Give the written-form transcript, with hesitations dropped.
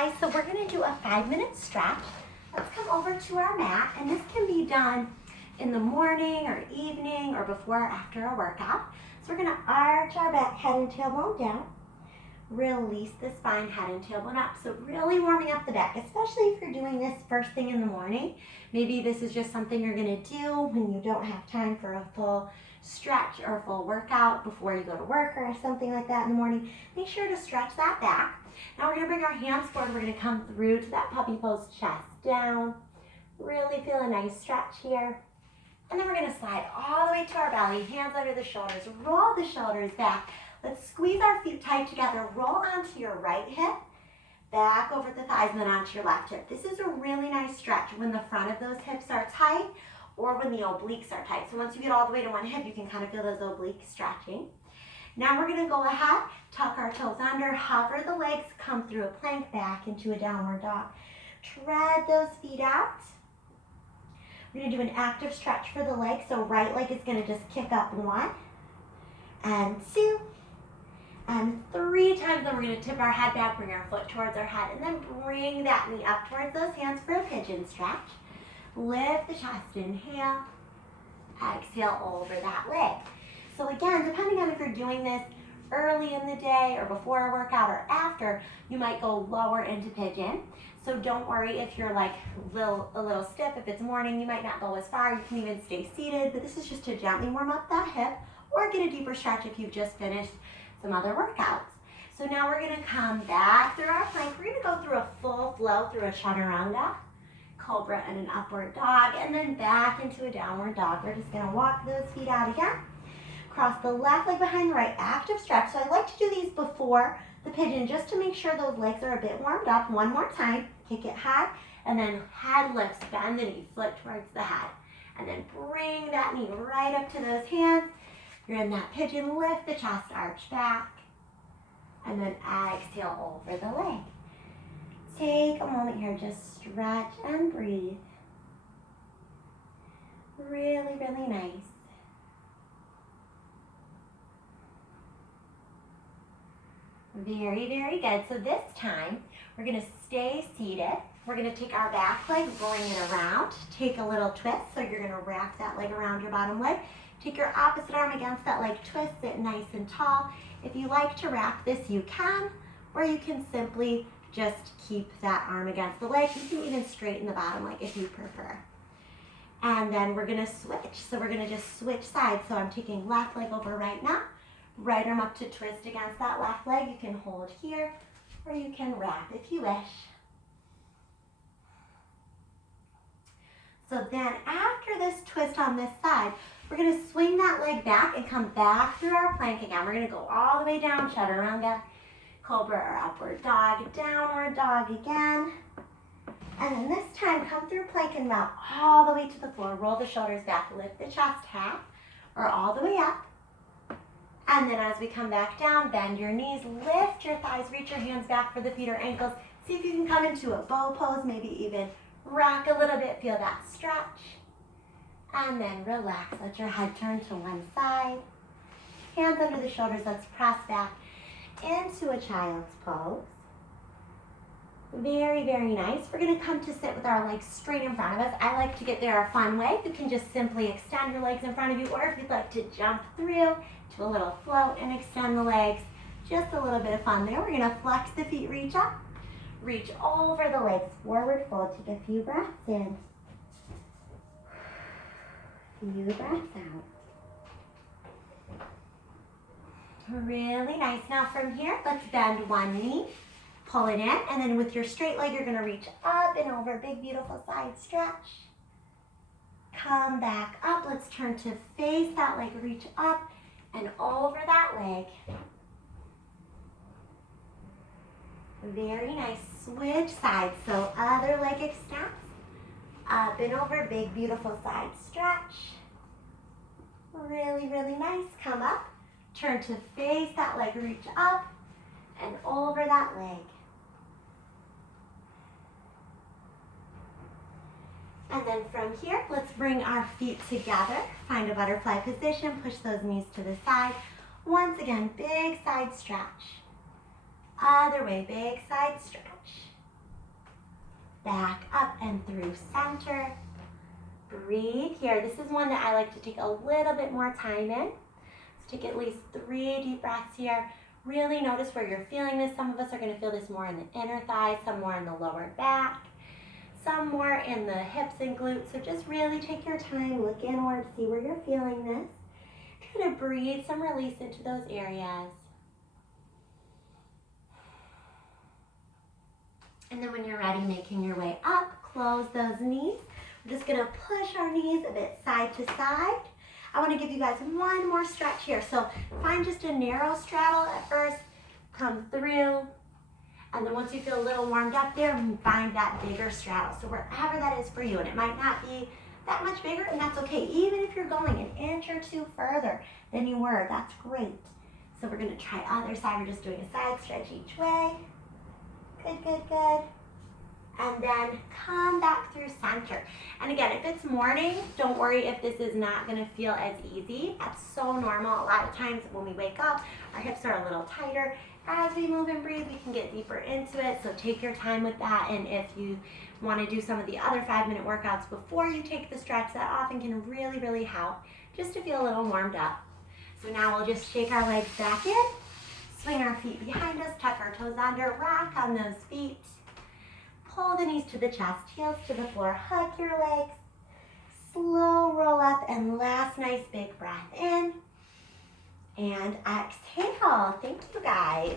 guys, so we're gonna do a 5-minute stretch. Let's come over to our mat, and this can be done in the morning or evening or before or after a workout. So we're gonna arch our back, head and tailbone down. Release the spine, head and tailbone up. So really warming up the back, especially if you're doing this first thing in the morning. Maybe this is just something you're gonna do when you don't have time for a full stretch or a full workout before you go to work or something like that in the morning. Make sure to stretch that back. Now we're gonna bring our hands forward. We're gonna come through to that puppy pose, chest down. Really feel a nice stretch here. And then we're gonna slide all the way to our belly, hands under the shoulders, roll the shoulders back. Let's squeeze our feet tight together, roll onto your right hip, back over the thighs, and then onto your left hip. This is a really nice stretch when the front of those hips are tight or when the obliques are tight. So once you get all the way to one hip, you can kind of feel those obliques stretching. Now we're gonna go ahead, tuck our toes under, hover the legs, come through a plank back into a downward dog. Tread those feet out. We're gonna do an active stretch for the legs. So right leg is gonna just kick up 1 and 2 and 3 times. Then we're gonna tip our head back, bring our foot towards our head, and then bring that knee up towards those hands for a pigeon stretch. Lift the chest, inhale, exhale over that leg. So again, depending on if you're doing this early in the day or before a workout or after, you might go lower into pigeon. So don't worry if you're like a little stiff. If it's morning, you might not go as far. You can even stay seated, but this is just to gently warm up that hip or get a deeper stretch if you've just finished some other workouts. So now we're gonna come back through our plank. We're gonna go through a full flow through a chaturanga, cobra, and an upward dog, and then back into a downward dog. We're just gonna walk those feet out again. Cross the left leg behind the right, active stretch. So I like to do these before the pigeon just to make sure those legs are a bit warmed up. One more time, kick it high, and then head lifts, bend the knee, foot towards the head. And then bring that knee right up to those hands. You're in that pigeon, lift the chest, arch back, and then exhale over the leg. Take a moment here, just stretch and breathe. Really, really nice. Very, very good. So this time, we're gonna stay seated. We're gonna take our back leg, rolling it around. Take a little twist, so you're gonna wrap that leg around your bottom leg. Take your opposite arm against that leg, twist it nice and tall. If you like to wrap this, you can, or you can simply just keep that arm against the leg. You can even straighten the bottom leg if you prefer. And then we're gonna switch. So we're gonna just switch sides. So I'm taking left leg over right now. Right arm up to twist against that left leg. You can hold here, or you can wrap if you wish. So then after this twist on this side, we're gonna swing that leg back and come back through our plank again. We're gonna go all the way down, chaturanga, cobra or upward dog, downward dog again. And then this time, come through plank and mount all the way to the floor. Roll the shoulders back, lift the chest half or all the way up. And then as we come back down, bend your knees, lift your thighs, reach your hands back for the feet or ankles. See if you can come into a bow pose, maybe even rock a little bit, feel that stretch. And then relax, let your head turn to one side. Hands under the shoulders, let's press back into a child's pose. Very, very nice. We're gonna come to sit with our legs straight in front of us. I like to get there a fun way. You can just simply extend your legs in front of you, or if you'd like to jump through to a little float and extend the legs, just a little bit of fun there. We're gonna flex the feet, reach up, reach over the legs, forward fold, take a few breaths in, few breaths out. Really nice. Now from here, let's bend one knee, pull it in, and then with your straight leg, you're gonna reach up and over, big, beautiful side stretch. Come back up. Let's turn to face that leg, reach up and over that leg. Very nice. Switch sides. So other leg extends, up and over, big, beautiful side stretch. Really, really nice. Come up, turn to face that leg, reach up and over that leg. And then from here, let's bring our feet together. Find a butterfly position, push those knees to the side. Once again, big side stretch. Other way, big side stretch. back up and through center. Breathe here. This is one that I like to take a little bit more time in. Let's take at least 3 deep breaths here. Really notice where you're feeling this. Some of us are going to feel this more in the inner thighs, some more in the lower back, some more in the hips and glutes. So just really take your time, look inward, see where you're feeling this. Try to breathe some release into those areas. And then when you're ready, making your way up, close those knees. We're just gonna push our knees a bit side to side. I wanna give you guys one more stretch here. So find just a narrow straddle at first, come through, and then once you feel a little warmed up there, find that bigger straddle. So wherever that is for you, and it might not be that much bigger, and that's okay. Even if you're going an inch or two further than you were, that's great. So we're gonna try other side. We're just doing a side stretch each way. Good, good, good. And then come back through center. And again, if it's morning, don't worry if this is not gonna feel as easy. That's so normal. A lot of times when we wake up, our hips are a little tighter. As we move and breathe, we can get deeper into it. So take your time with that. And if you wanna do some of the other 5-minute workouts before you take the stretch, that often can really, really help just to feel a little warmed up. So now we'll just shake our legs back in, swing our feet behind us, tuck our toes under, rock on those feet. Pull the knees to the chest, heels to the floor, hug your legs. Slow roll up and last nice big breath in. And exhale. Thank you guys.